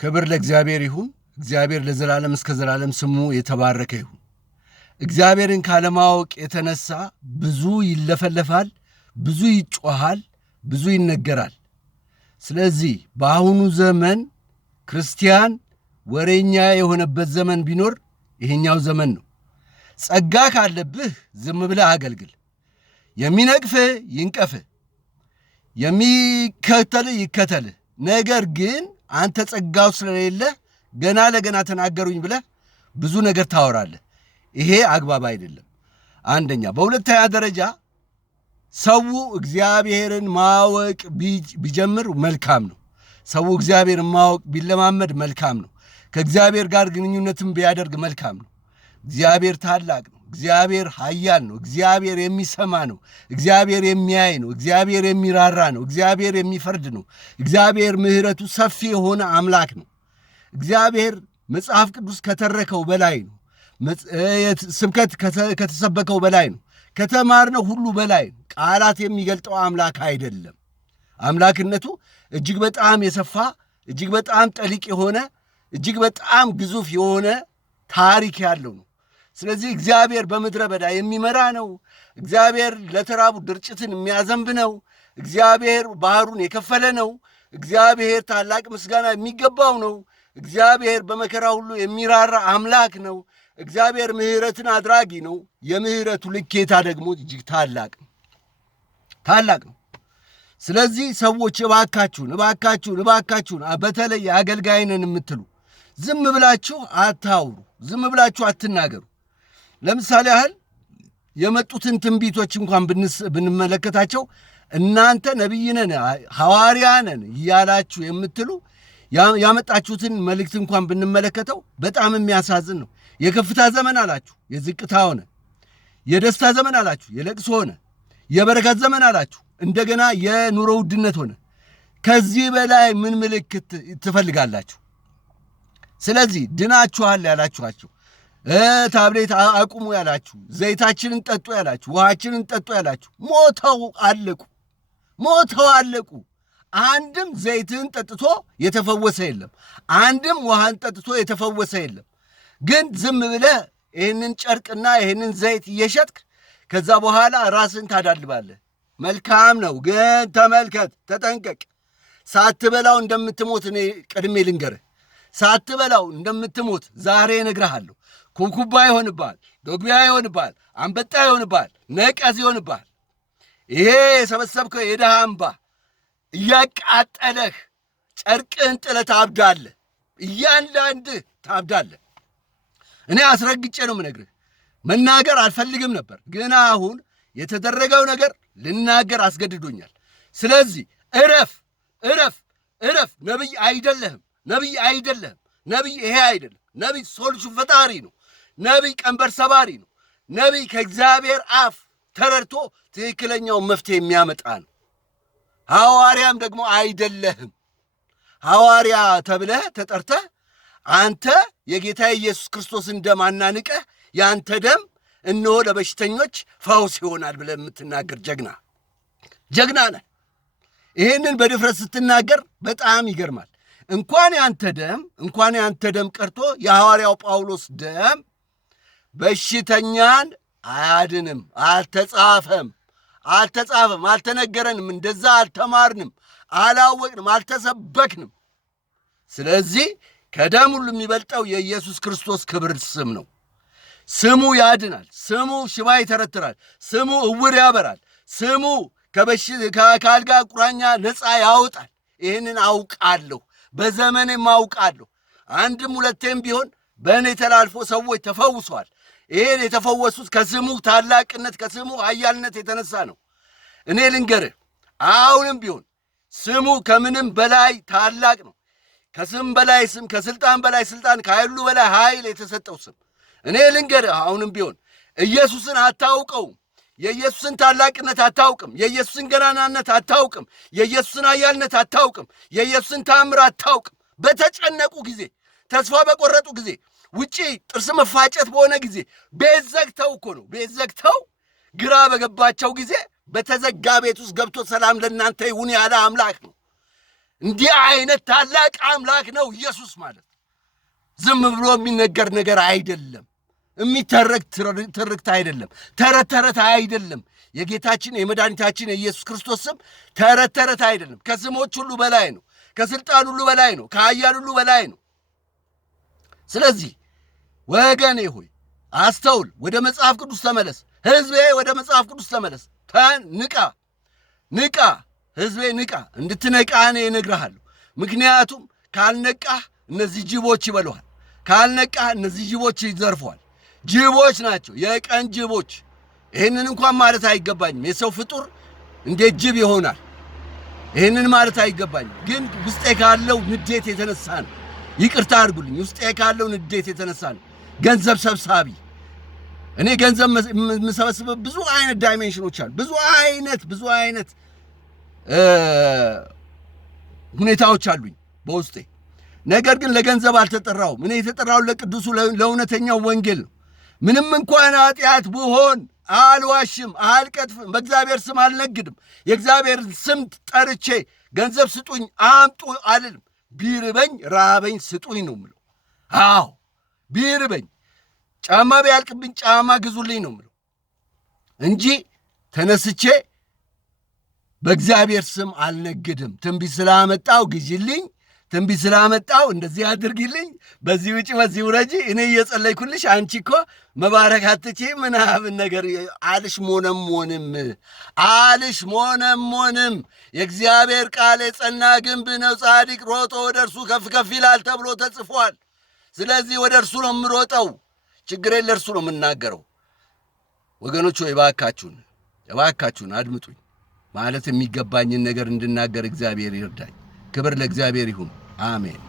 ክብር ለእግዚአብሔር ይሁን። እግዚአብሔር ለዘላለም እስከ ዘላለም ስሙ የተባረከ ይሁን። እግዚአብሔርን ካለማወቅ የተነሳ ብዙ ይለፈለፋል፣ ብዙ ይጮሃል፣ ብዙ ይነገራል። ስለዚህ በአሁኑ ዘመን ክርስቲያን ወሬኛ የሆነበት ዘመን ቢኖር ይሄኛው ዘመን ነው። ጸጋ ካለብህ ዝም ብለህ አገልግል። የሚነቅፍህ ይንቀፍህ፣ የሚከተልህ ይከተልህ። ነገር ግን አንተ ጸጋው ስለሌለህ ገና ለገና ተናገሩኝ ብለህ ብዙ ነገር ታወራለህ። ይሄ አግባብ አይደለም። አንደኛ። በሁለተኛ ደረጃ ሰው እግዚአብሔርን ማወቅ ቢጀምር መልካም ነው። ሰው እግዚአብሔርን ማወቅ ቢለማመድ መልካም ነው። ከእግዚአብሔር ጋር ግንኙነትን ቢያደርግ መልካም ነው። እግዚአብሔር ታላቅ ነው። እግዚአብሔር ኃያል ነው። እግዚአብሔር የሚሰማ ነው። እግዚአብሔር የሚያይ ነው። እግዚአብሔር የሚራራ ነው። እግዚአብሔር የሚፈርድ ነው። እግዚአብሔር ምሕረቱ ሰፊ የሆነ አምላክ ነው። እግዚአብሔር መጽሐፍ ቅዱስ ከተረከው በላይ ነው። ስብከት ከተሰበከው በላይ ነው። ከተማርነው ሁሉ በላይ ነው። ቃላት የሚገልጠው አምላክ አይደለም። አምላክነቱ እጅግ በጣም የሰፋ እጅግ በጣም ጠሊቅ የሆነ እጅግ በጣም ግዙፍ የሆነ ታሪክ ያለው ነው። ስለዚህ እግዚአብሔር በምድረ በዳ የሚመራ ነው። እግዚአብሔር ለተራቡ ድርጭትን የሚያዘንብ ነው። እግዚአብሔር ባህሩን የከፈለ ነው። እግዚአብሔር ታላቅ ምስጋና የሚገባው ነው። እግዚአብሔር በመከራ ሁሉ የሚራራ አምላክ ነው። እግዚአብሔር ምሕረትን አድራጊ ነው። የምሕረቱ ልኬታ ደግሞ እጅግ ታላቅ ነው። ስለዚህ ሰዎች እባካችሁን በተለይ አገልጋይ ነን የምትሉ ዝም ብላችሁ አታውሩ፣ ዝም ብላችሁ አትናገሩ። ለምሳሌ ያህል የመጡትን ትንቢቶች እንኳን ብንመለከታቸው እናንተ ነቢይ ነን ሐዋርያ ነን እያላችሁ የምትሉ ያመጣችሁትን መልእክት እንኳን ብንመለከተው በጣም የሚያሳዝን ነው። የከፍታ ዘመን አላችሁ፣ የዝቅታ ሆነ። የደስታ ዘመን አላችሁ፣ የለቅሶ ሆነ። የበረከት ዘመን አላችሁ፣ እንደገና የኑሮ ውድነት ሆነ። ከዚህ በላይ ምን ምልክት ትፈልጋላችሁ? ስለዚህ ድናችኋል ያላችኋቸው፣ ታብሌት አቁሙ ያላችሁ፣ ዘይታችንን ጠጡ ያላችሁ፣ ውሃችንን ጠጡ ያላችሁ ሞተው አለቁ። አንድም ዘይትን ጠጥቶ የተፈወሰ የለም። አንድም ውሃን ጠጥቶ የተፈወሰ የለም። ግን ዝም ብለህ ይህንን ጨርቅና ይህንን ዘይት እየሸጥክ ከዛ በኋላ ራስን ታዳልባለህ። መልካም ነው፣ ግን ተመልከት፣ ተጠንቀቅ። ሳትበላው እንደምትሞት እኔ ቀድሜ ልንገርህ። ሳትበላው እንደምትሞት ዛሬ እነግርሃለሁ። ኩብኩባ ይሆንብሃል፣ ዶግቢያ ይሆንብሃል፣ አንበጣ ይሆንብሃል፣ ነቀዝ ይሆንብሃል። ይሄ የሰበሰብከው የድሃ እንባ እያቃጠለህ ጨርቅህን ጥለህ ታብዳለህ። እያንዳንድህ ታብዳለህ። እኔ አስረግጬ ነው የምነግርህ። መናገር አልፈልግም ነበር፣ ግን አሁን የተደረገው ነገር ልናገር አስገድዶኛል። ስለዚህ እረፍ። ነቢይ አይደለህም። ነቢይ ይሄ አይደለም። ነቢይ ሶሉሽን ፈጣሪ ነው። ነቢይ ቀንበር ሰባሪ ነው። ነቢይ ከእግዚአብሔር አፍ ተረድቶ ትክክለኛውን መፍትሄ የሚያመጣ ነው። ሐዋርያም ደግሞ አይደለህም። ሐዋርያ ተብለህ ተጠርተህ አንተ የጌታ ኢየሱስ ክርስቶስን ደም አናንቀህ የአንተ ደም እነሆ ለበሽተኞች ፈውስ ይሆናል ብለህ የምትናገር ጀግና ነህ። ይህንን በድፍረት ስትናገር በጣም ይገርማል። እንኳን ያንተ ደም ቀርቶ የሐዋርያው ጳውሎስ ደም በሽተኛን አያድንም። አልተጻፈም፣ አልተነገረንም፣ እንደዛ አልተማርንም፣ አላወቅንም፣ አልተሰበክንም። ስለዚህ ከደም ሁሉ የሚበልጠው የኢየሱስ ክርስቶስ ክብር ስም ነው። ስሙ ያድናል። ስሙ ሽባ ይተረትራል። ስሙ እውር ያበራል። ስሙ ከአልጋ ቁራኛ ነፃ ያወጣል። ይህንን አውቃለሁ፣ በዘመኔም አውቃለሁ። አንድም ሁለቴም ቢሆን በእኔ ተላልፎ ሰዎች ተፈውሰዋል። ይህን የተፈወሱት ከስሙ ታላቅነት ከስሙ ኃያልነት የተነሳ ነው። እኔ ልንገርህ፣ አሁንም ቢሆን ስሙ ከምንም በላይ ታላቅ ነው። ከስም በላይ ስም፣ ከስልጣን በላይ ስልጣን፣ ከኃይሉ በላይ ኃይል የተሰጠው ስም። እኔ ልንገርህ፣ አሁንም ቢሆን ኢየሱስን አታውቀውም። የኢየሱስን ታላቅነት አታውቅም። የኢየሱስን ገናናነት አታውቅም። የኢየሱስን ኃያልነት አታውቅም። የኢየሱስን ታምር አታውቅም። በተጨነቁ ጊዜ፣ ተስፋ በቆረጡ ጊዜ፣ ውጪ ጥርስ መፋጨት በሆነ ጊዜ፣ ቤት ዘግተው እኮ ነው፣ ቤት ዘግተው ግራ በገባቸው ጊዜ በተዘጋ ቤት ውስጥ ገብቶ ሰላም ለእናንተ ይሁን ያለ አምላክ ነው። እንዲህ አይነት ታላቅ አምላክ ነው ኢየሱስ ማለት። ዝም ብሎ የሚነገር ነገር አይደለም። የሚተረክ ትርክት አይደለም። ተረት ተረት አይደለም። የጌታችን የመድኃኒታችን የኢየሱስ ክርስቶስ ስም ተረት ተረት አይደለም። ከስሞች ሁሉ በላይ ነው። ከስልጣን ሁሉ በላይ ነው። ከኃያል ሁሉ በላይ ነው። ስለዚህ ወገኔ ሆይ አስተውል፣ ወደ መጽሐፍ ቅዱስ ተመለስ። ሕዝቤ ወደ መጽሐፍ ቅዱስ ተመለስ። ንቃ፣ ሕዝቤ ንቃ። እንድትነቃ እኔ እነግርሃለሁ። ምክንያቱም ካልነቃህ እነዚህ ጅቦች ይበሉሃል። ካልነቃህ እነዚህ ጅቦች ይዘርፈዋል። ጅቦች ናቸው፣ የቀን ጅቦች። ይህንን እንኳን ማለት አይገባኝም። የሰው ፍጡር እንዴት ጅብ ይሆናል? ይህንን ማለት አይገባኝም። ግን ውስጤ ካለው ንዴት የተነሳ ነው። ይቅርታ አድርጉልኝ። ውስጤ ካለው ንዴት የተነሳ ነው። ገንዘብ ሰብሳቢ እኔ ገንዘብ የምሰበስበው ብዙ አይነት ዳይሜንሽኖች አሉ። ብዙ አይነት ሁኔታዎች አሉኝ በውስጤ። ነገር ግን ለገንዘብ አልተጠራሁም። እኔ የተጠራው ለቅዱሱ ለእውነተኛው ወንጌል ነው። ምንም እንኳን ኃጢአት ብሆን አልዋሽም፣ አልቀጥፍም፣ በእግዚአብሔር ስም አልነግድም። የእግዚአብሔር ስም ጠርቼ ገንዘብ ስጡኝ አምጡ አልልም። ቢርበኝ ራበኝ ስጡኝ ነው የምለው። አዎ ቢርበኝ፣ ጫማ ቢያልቅብኝ ጫማ ግዙልኝ ነው የምለው እንጂ ተነስቼ በእግዚአብሔር ስም አልነግድም። ትንቢት ስላመጣው ግዢልኝ፣ ትንቢት ስላመጣው እንደዚህ አድርጊልኝ፣ በዚህ ውጪ በዚህ ውረጂ፣ እኔ እየጸለይኩልሽ አንቺ እኮ መባረክ አትችይም ምናምን ነገር አልሽሞነሞንም። የእግዚአብሔር ቃል የጸና ግንብ ነው፣ ጻድቅ ሮጦ ወደ እርሱ ከፍ ከፍ ይላል ተብሎ ተጽፏል። ስለዚህ ወደ እርሱ ነው የምሮጠው። ችግሬን ለእርሱ ነው የምናገረው። ወገኖች ሆይ እባካችሁን አድምጡኝ። ማለት የሚገባኝን ነገር እንድናገር እግዚአብሔር ይርዳኝ። ክብር ለእግዚአብሔር ይሁን። አሜን።